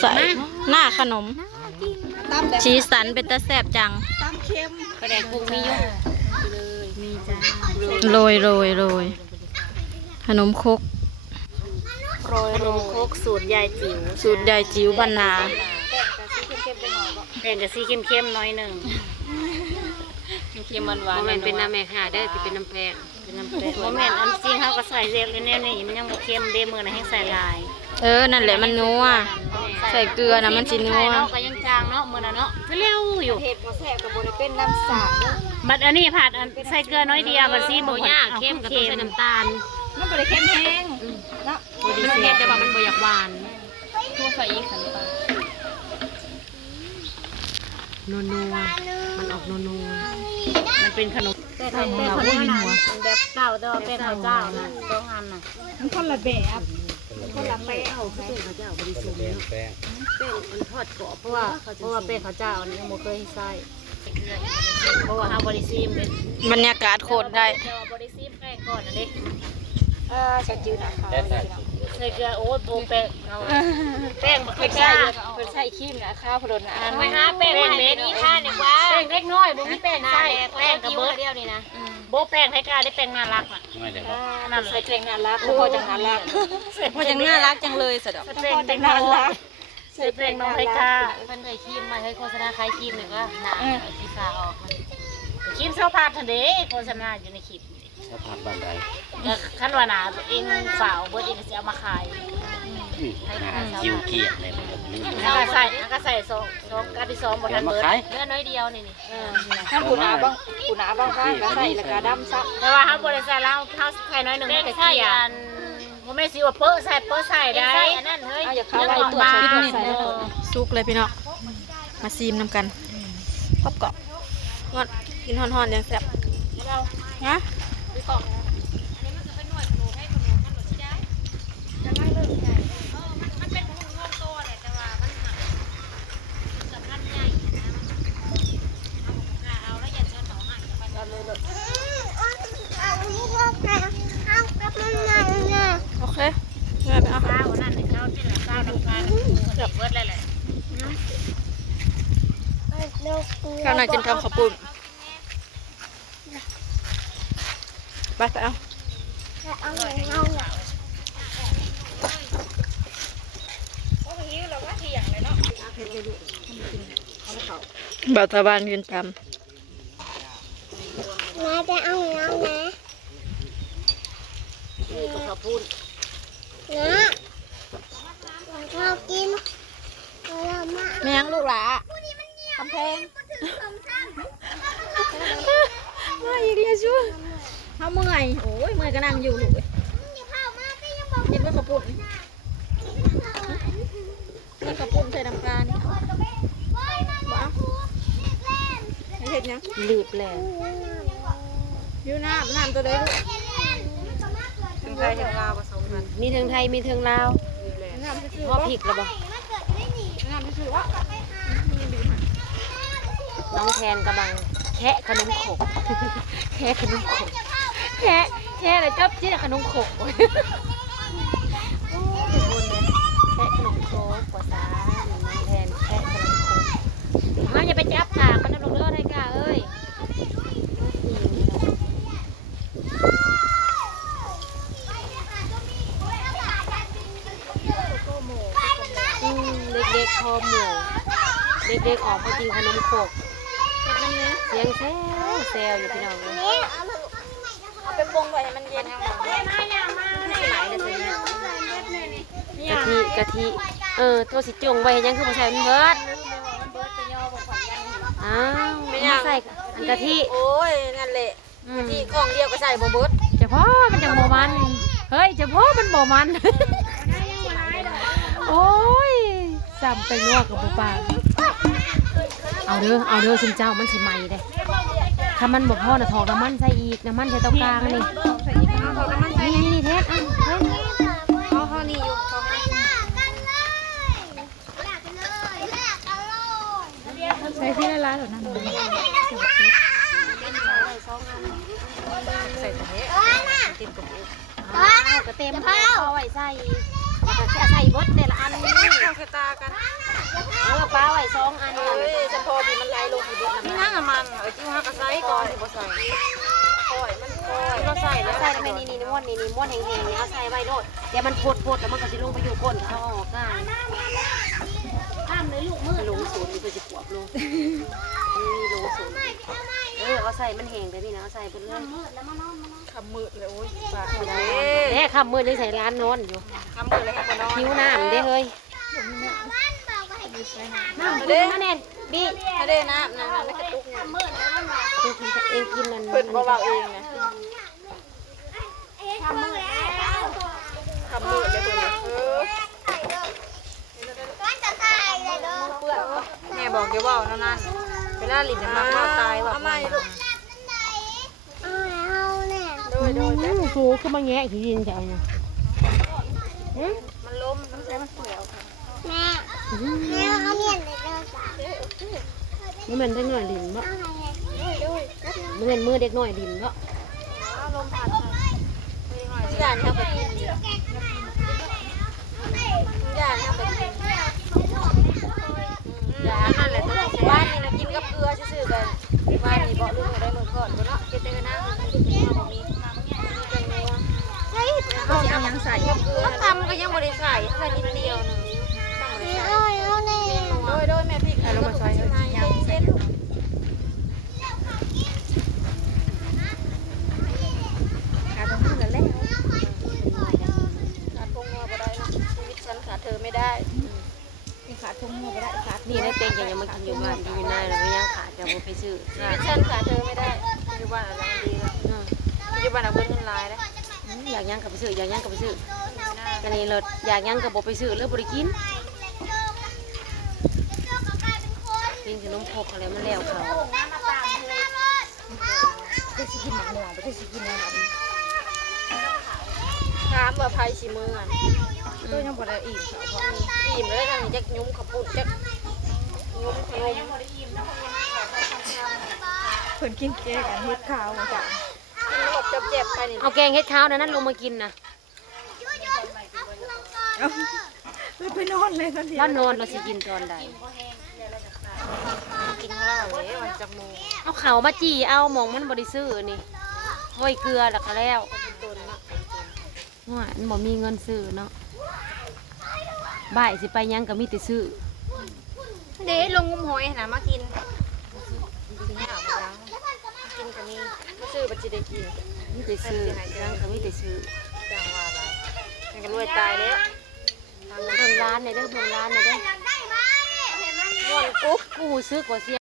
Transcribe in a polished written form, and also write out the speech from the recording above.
ใส่หน้าขนมชีสันเป็นตะแสบจังตำเค็มกระแดกปรุงมีเยอะเลยมีจ้าโรยขนมครกโรยโคกสูตรยายจิ๋วบรรณาแป้งกับซีเข้มๆน้อยหนึ่งเค็มหวานมันเป็นน้ำแม่ค่ะได้ที่เป็นน้ำแป้งโมเมนต์อันซีเขาก็ใส่เรียกแนวนี้มันยังบ่เค็มเด้มือนะให้ใส่ลายนั่นแหละมันนัวใส่เกลือนะมันสินัวเนาะก็ยังจางเนาะมือนะเนาะเร็วอยู่เผ็ดบ่แซ่บกับบริเป็นน้ำสาดบัดอันนี้ผัดใส่เกลือน้อยเดียวบัดซีบ่ยากเข้มกับใส่น้ำตาลมันบริเค็มแห้งเนาะมันเผ็ดแต่ว่ามันบ่อยากหวานทั่วใส่อีกขันปลานัวมันออกนัวมันเป็นขนมแต่ขนมเราไม่มีหัวแบบเก่าแต่ว่าเป็นข้าวเจ้านะต้องอันน่ะมันคนละแบบคนละแป้งข้าวเจ้าบริสุทธิ์แป้งมันทอดกรอบเพราะว่าเป็นข้าวเจ้านี่โมเคยใส่เพราะว่าเราบริซีมเลยบรรยากาศโคตรได้บริซีมแป้งก่อนนะเด็กฉันจืดนะคะใส่เกลือโอ้โบแป้งเพิ่นใส่ครีมนะข้าวพดลนะไม่ฮะแป้งเม็ดนี่ค่ะเนี่ยว่าแป้งเล็กน้อยบุ้งนี่แป้งใส่แป้งกับเบิร์ดเดียวนี่นะโบแป้งให้กล้าได้แป้งน่ารักอ่ะนั่นใส่แป้งน่ารักพอจังน่ารักจังเลยสะดอกแป้งน่ารักใส่แป้งน้องให้กล้ามันเคยครีมมาเคยโฆษณาขายครีมเนี่ยก็หนาขี้ฟ้าออกครีมเสื้อผ้าทันเดโฆษณาอยู่ในคลิปสภาพบ้านใดขั้นว่าหนาเองฝ่าเบิร์ดเองจะเอามาขายคิวเกียร์เลยก็ใส่สองการที่2บนทันเบิร์ดเนื้อน้อยเดียวนี่ถ้าปูนาบ้างก็ใส่แล้วก็ดำซับแต่ว่าเขาบริษัทเราเขาใส่น้อยหนึ่งไม่ใช่อันผมไม่สิว่าเปิ้ลใส่ได้อันนั้นเฮ้ยอย่าเข้าไปตัวชิดนี่ซุกเลยพี่น้องมาซีมนำกันพบเกาะงดกินห่อนๆยังแซ่บฮะโอเคไม่เป็นไรข้าวนั่นเลยข้าวที่ไหนข้าวน้ำตาลเกือบเบิดเลยแหละข้าวหน้ากินข้าวขปุ่นไปเอาบ่าวตะวันกินตำมาจะเอาแล้วนะกับข้าวปุ้นนะข้าวกินแมงลูกหลาคำแพงมาอีกแล้วชัวเขาเมื่อยโอ้ยเมื่อยก็นั่งอยู่ลูกกินว่าข้าวปุ้นกินข้าวปุ้นใส่น้ำปลานี่บ้าเห็ดยังรีบแล้วอยู่น้ำตัวเดียวถึงไทยถึงลาวผสมกันมีถึงไทยมีถึงลาวพอผิดแล้วบ่น้องแทนกำลังแคะขนมขบแคะเลยจับจี้ขนมขบแคะขนมโคกกว่าซาน้องแทนแคะขนมโคกมาอย่าไปจับขามันลงเลือดให้กาเอ้ยเด็กๆคอหมูเด็กๆออกมากินขนมโคกเสียงแซวอยู่พี่น้องเลยเอาไปปรุงไว้ให้มันเย็นกะทิตัวสิจงไว้ยังคือบ่ใส่มันเบิดไม่ใส่กะทิโอ้ยนั่นแหละกะทิกล่องเดียวก็ใส่บ่เบิดเฉพาะมันจังบ่มันเฮ้ยเฉพาะมันบ่มันโอ้ยซ้ำไปนัวกับบ่ปากเอาเด้อซุมเจ้ามันสิใหม่เด้ถ้ามันบ่พอน่ะถอกน้ำมันใส่อีกน้ำมันใส่ตรงกลางนี่นี่เทสเฮ้ยเขานี่อยู่ใส่ที่ละลายหรอนั่นใส่ตรงนี้เต็มกระปุกก็เต็มผ้าเอาไว้ใส่ ก็แค่ใส่เบิดแต่ละอันนี่ เอาสตากัน ปลาไว้2อัน เอ้ยจะพอพี่มันไหลลงอยู่เบิดน้ำ นี่ มัน นั่งกับมันจิ้วฮักกระไซก่อนที่บ่ใส่ ค่อยมันค่อย เราใส่แล้ว ใส่ไปนี่ม้วนนี่ม้วนแห้งๆนี่เอาใส่ไว้โลดเดี๋ยวมันพดแล้วมันก็สิลงไปอยู่ก้นเขาออกง่ายข้ามเลยลูกมือลงศูนย์นี่ก็สิขวบลงนี่ลงศูนย์เอาใส่มันแห้งได้พี่นะเอาใส่เบิดเลย ขมืดเลยโอ้ยปาก แน่คำมือยังใส่ร้านนอนอยู่ ขมืดเลยค่ะนอน หิวน้ำเด้เฮ้ยน้ำกินมาแน่นบี ถ้าได้น้ำนะไม่กระตุกนะ เองกินมัน เพิ่นบ่เบาเองนะขมืดเลยเพิ่นแม่บอกเดี๋ยวว่านั่นเวลาลิ้นจะมาว่าตายว่าเอาใหม่ลูกโดยสูขึ้นมาแงะขี้ดินจะเอาเนี่ย มันล้มมันใช้มันเสียว มันเป็นเด็กหน่อยดินบ่มันเป็นมือเด็กหน่อยดินบ่ ลมพัดย่านเข้าไปกินย่านเข้าไปกินย่านนั่นแหละตัวที่บ้านนี่นะกินกับเกลือซื่อๆกันบ้านนี่บ่ลูกได้หมดก่อนบ่เนาะกินแต่น้ำบ่มีเป็นนัวเขาสิเอาหยังใส่เขาตำก็ยังบ่ได้ใส่ใส่นิดเดียวนึงโดยแม่พริกเรามาใส่ยังเส้นขาดตรงนี้แล้วขาดพงงัวบ่ได้นะชีวิตฉันขาดเธอไม่ได้ขาดพงงัวบ่ได้ขาด นี่ได้เต็งยังมากินอยู่บ้านดีนายแล้วไม่ยังขาดจะบ่ไปซื้อ ชีวิตฉันขาดเธอไม่ได้อยู่บ้านอะไรดีแล้วอยู่บ้านเอาเงินเงินลายแล้ว อยากยังกับไปซื้ออยากยังกับไปซื้อกันนี่เราอยากยังกับบ่ไปซื้อแล้วบ่ได้กินกินขนมพกอะไรมันแล้วเขา ได้สิกินหมักหม่วงบ่ได้สิกินอะไร ถามว่าไผสิมืออ่ะ ตัวยังบ่ได้อิ่มเขาเพราะ อิ่มเลยทางนี้จักยุ้มขับปุ่นจักยุ้มขนม เพิ่นกินเค้กอันเฮ็ดข้าวจ้ะ กินหมดจับเจ็บไปนี่ เอาแกงเฮ็ดข้าวนั้นลงมากินนะ ไปนอนเลยตอนนี้ แล้วนอนเราสิกินตอนใด กินข้าวเลยวันจักโมง เอาเขามาจี้เอาหมองมันบ่ได้ซื้อนี่ห้อยเกลือแล้วก็แล้ว ตุนนะ ว่ามันบ่มีเงินซื้อเนาะบ่ายสิไปยังก็มีแต่ซื้อ เด้ลงงมหอยนะมากินกินหาวยังกินก็มีมาซื้อบัจิได้กิน มีแต่ซื้อยังก็มีแต่ซื้อ จังว่าอะไรมันก็รวยตายแล้ว เบิ่งร้านเนี่ยเด้อเบิ่งร้านเนี่ยเด้อ ม่วนกุ๊บ กูรู้สึกว่าเสีย